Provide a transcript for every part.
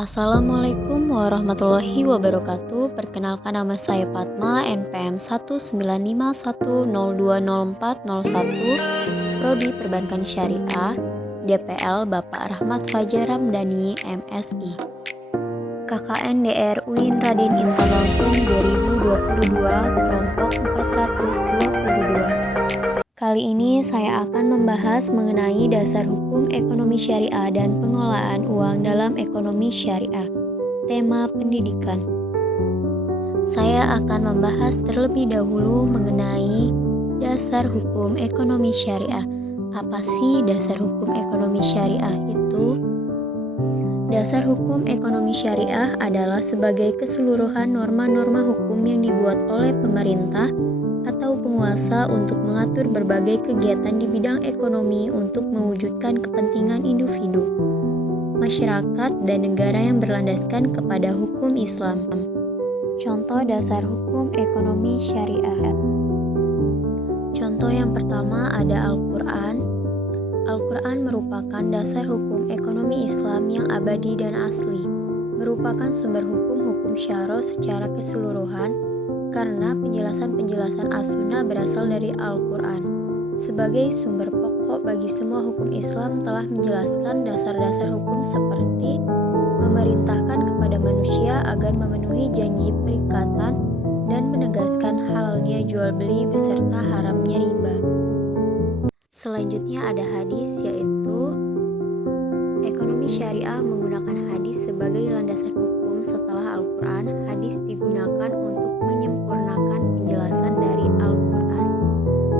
Assalamualaikum warahmatullahi wabarakatuh. Perkenalkan, nama saya Fatma, NPM 19510204041, Prodi Perbankan Syariah, DPL Bapak Rahmat Fajar Ramdhani, MSI. KKN DR UIN Raden Intanolkum 2022, kelompok 422. Kali ini saya akan membahas mengenai dasar hukum ekonomi syariah dan pengelolaan uang dalam ekonomi syariah. Tema pendidikan. Saya akan membahas terlebih dahulu mengenai dasar hukum ekonomi syariah. Apa sih dasar hukum ekonomi syariah itu? Dasar hukum ekonomi syariah adalah sebagai keseluruhan norma-norma hukum yang dibuat oleh pemerintah atau penguasa untuk mengatur berbagai kegiatan di bidang ekonomi untuk mewujudkan kepentingan individu, masyarakat, dan negara yang berlandaskan kepada hukum Islam. Contoh dasar hukum ekonomi syariah. Contoh yang pertama ada Al-Quran. Al-Quran merupakan dasar hukum ekonomi Islam yang abadi dan asli, merupakan sumber hukum-hukum syara secara keseluruhan, karena penjelasan-penjelasan as-sunnah berasal dari Al-Quran. Sebagai sumber pokok bagi semua hukum Islam telah menjelaskan dasar-dasar hukum seperti memerintahkan kepada manusia agar memenuhi janji perikatan dan menegaskan halalnya jual beli beserta haramnya riba. Selanjutnya ada hadis, yaitu ekonomi syariah menggunakan hadis sebagai landasan hukum. Setelah Al-Quran, hadis digunakan untuk menyempurnakan penjelasan dari Al-Quran,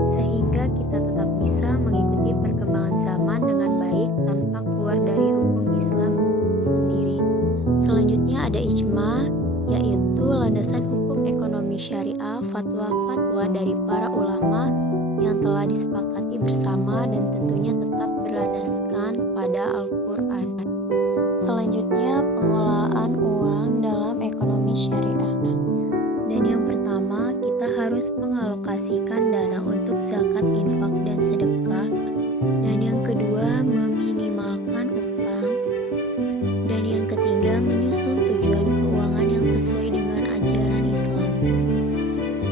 sehingga kita tetap bisa mengikuti perkembangan zaman dengan baik tanpa keluar dari hukum Islam sendiri. Selanjutnya ada ijma, yaitu landasan hukum ekonomi syariah, fatwa-fatwa dari para ulama yang telah disepakati bersama dan tentunya tetap berlandaskan pada Al-Quran. Selanjutnya pengelolaan uang dalam ekonomi syariah. Dan yang pertama, kita harus mengalokasikan dana untuk zakat, infak, dan sedekah. Dan yang kedua, meminimalkan utang. Dan yang ketiga, menyusun tujuan keuangan yang sesuai dengan ajaran Islam.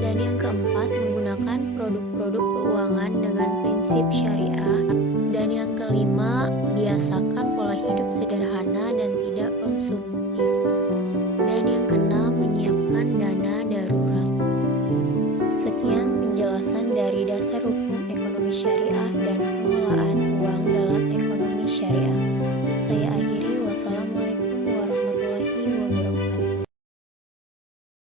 Dan yang keempat, menggunakan produk-produk keuangan dengan prinsip syariah. Dan yang kelima, biasakan